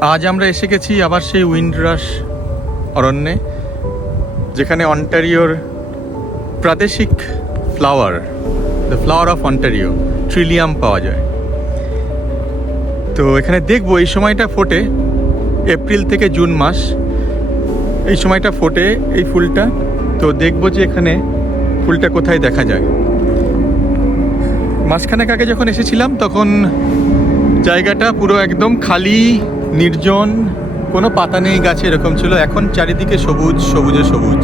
আজ আমরা এসে গেছি আবার সেই উইন্ডরাস অরণ্যে, যেখানে অন্টারিওর প্রাদেশিক flower the flower of Ontario trillium পাওয়া যায়। তো এখানে দেখব এই সময়টা ফোটে এপ্রিল থেকে জুন মাস। এই সময়টা ফোটে এই ফুলটা। তো দেখব যে এখানে ফুলটা কোথায় দেখা যায়। মাসখানেক আগে যখন এসেছিলাম, তখন জায়গাটা পুরো একদম খালি নির্জন, কোনো পাতা নেই গাছে, এরকম ছিল। এখন চারিদিকে সবুজ, সবুজে সবুজ।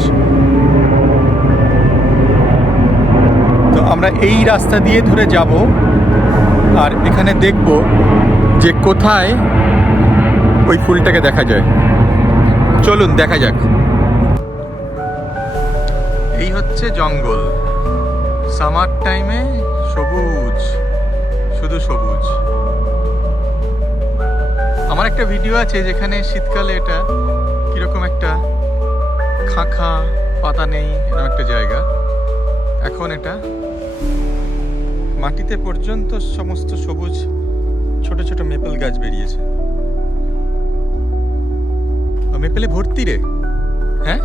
তো আমরা এই রাস্তা দিয়ে ধরে যাব আর এখানে দেখব যে কোথায় ওই ফুলটাকে দেখা যায়। চলুন, দেখা যাক। এই হচ্ছে জঙ্গল। সামার টাইমে সবুজ, শুধু সবুজ। আমার একটা ভিডিও আছে যেখানে শীতকালে এটা কীরকম একটা খাঁখা, পাতা নেই, এরকম একটা জায়গা। এখন এটা মাটিতে পর্যন্ত সমস্ত সবুজ, ছোট ছোট মেপেল গাছ বেরিয়েছে। মেপেলে ভর্তি রে। হ্যাঁ?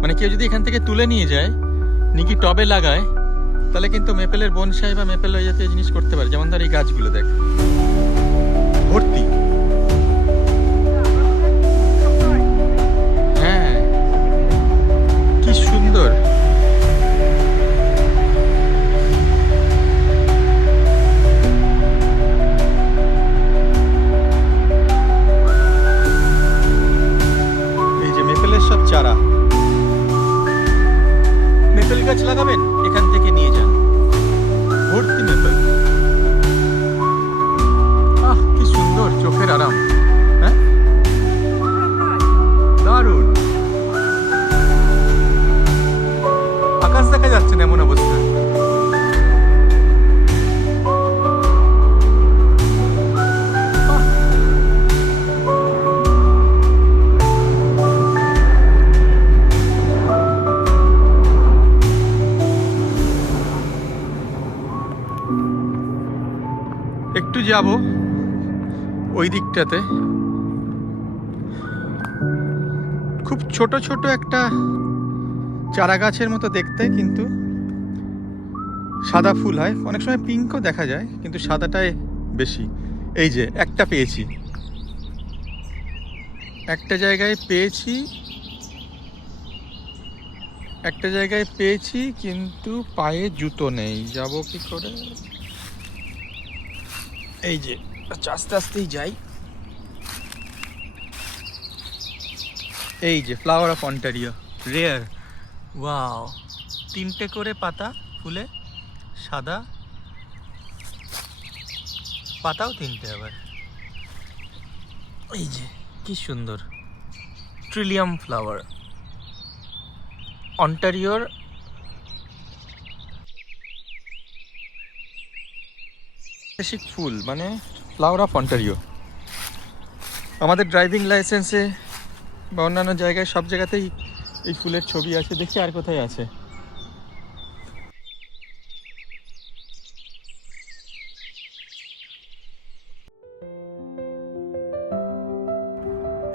মানে কেউ যদি এখান থেকে তুলে নিয়ে যায়, নিকি টবে লাগায়, তাহলে কিন্তু মেপেলের বনসাই বা মেপেল জিনিস করতে পারে। যেমন ধর এই গাছগুলো দেখ। ভর্তি। গাছ এখান যাব ওই দিকটাতে। খুব ছোট ছোট একটা চারা গাছের মতো দেখতে, কিন্তু সাদা ফুল হয়। অনেক সময় পিঙ্কও দেখা যায়, কিন্তু সাদাটাই বেশি। এই যে, একটা পেয়েছি। একটা জায়গায় পেয়েছি, একটা জায়গায় পেয়েছি, কিন্তু পায়ে জুতো নেই। যাব কি করে? এই যে আচ্ছা, আস্তে আস্তেই যাই। এই যে flower of Ontario rare wow তিনটে করে পাতা ফুলে সাদা। পাতাও তিনটে আবার। এই যে কি সুন্দর। ট্রিলিয়াম ফ্লাওয়ার অন্টারিওর বেসিক ফুল মানে ফ্লাওয়ার অফ অন্টারিও আমাদের ড্রাইভিং লাইসেন্সে বা অন্যান্য জায়গায় সব জায়গাতেই এই ফুলের ছবি আছে, দেখি আর কোথায় আছে।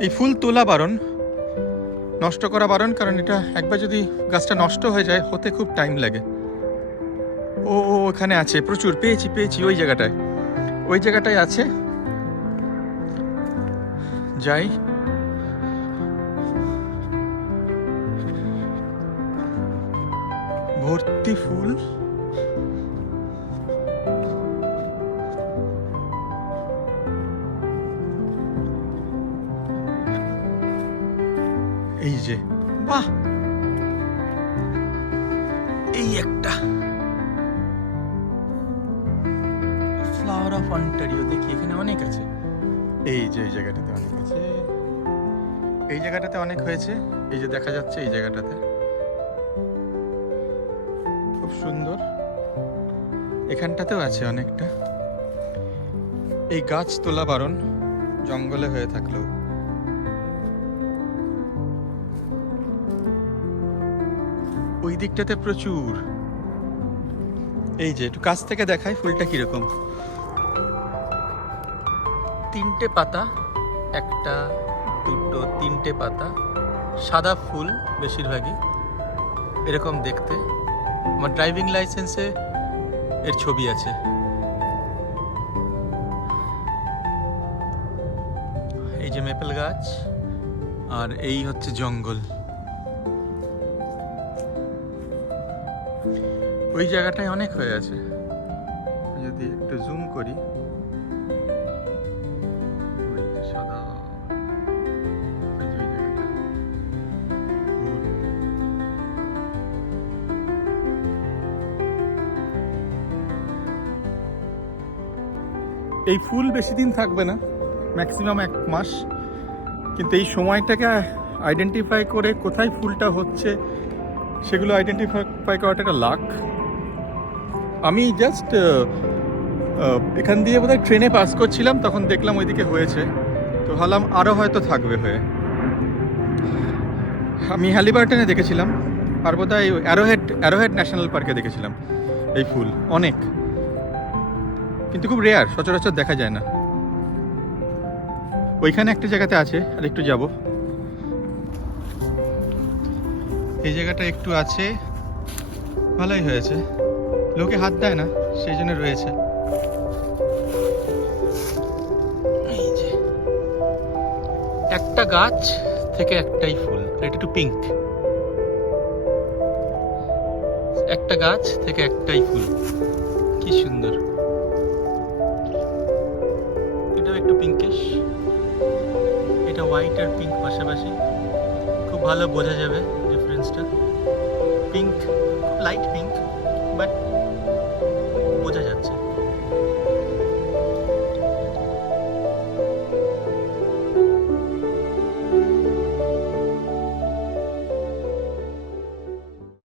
এই ফুল তোলা বারণ, নষ্ট করা বারণ, কারণ এটা একবার যদি গাছটা নষ্ট হয়ে যায়, হতে খুব টাইম লাগে। ওখানে আছে, প্রচুর, পেয়েছি পেয়েছি, ওই জায়গাটায়। ওই জায়গাটায় আছে। যাই। ভর্তি ফুল। এই যে, বাহ! এই একটা। অফ অন্টারিও দেখি, এখানে অনেক আছে। এই যে, এই জায়গাটাতে অনেক আছে। এই জায়গাটাতে অনেক হয়েছে। এই যে দেখা যাচ্ছে এই জায়গাটাতে। খুব সুন্দর। এখানটাতেও আছে অনেকটা। এই গাছ তোলা বারণ জঙ্গলে হয়ে থাকলেও। ওই দিকটাতে প্রচুর। এই যে, একটু কাছ থেকে দেখায় ফুলটা কীরকম। তিনটে পাতা, একটা, দুটো, তিনটে পাতা, সাদা ফুল বেশিরভাগই এরকম দেখতে। আমার ড্রাইভিং লাইসেন্সে এর ছবি আছে। এই যে মেপেল গাছ আর এই হচ্ছে জঙ্গল। ওই জায়গাটায় অনেক হয়ে আছে। যদি একটু জুম করি। এই ফুল বেশি দিন থাকবে না ম্যাক্সিমাম এক মাস। কিন্তু এই সময়টাকে আইডেন্টিফাই করে কোথায় ফুলটা হচ্ছে, সেগুলো আইডেন্টিফাই করাটা একটা লাখ আমি জাস্ট এখান দিয়ে বোধহয় ট্রেনে পাস করছিলাম, তখন দেখলাম ওইদিকে হয়েছে। তো ভাবলাম আরও হয়তো থাকবে হয়ে। আমি হ্যালিবার্টনে দেখেছিলাম, আর বোধহয় অ্যারোহেড অ্যারোহেড ন্যাশনাল পার্কে দেখেছিলাম, এই ফুল, অনেক। কিন্তু খুব রেয়ার সচরাচর দেখা যায় না। ওইখানে একটা জায়গাতে আছে, আর একটু যাব। এই জায়গাটা একটু আছে, ভালোই হয়েছে। লোকে হাত দেয় না, সেই জন্য রয়েছে। একটা গাছ থেকে একটাই ফুল এটা একটু পিঙ্ক একটা গাছ থেকে একটাই ফুল। কি সুন্দর। পিঙ্কিশ এটা হোয়াইট আর পিঙ্ক পাশাপাশি। খুব ভালো বোঝা যাবে ডিফারেন্সটা পিঙ্ক লাইট পিঙ্ক বাট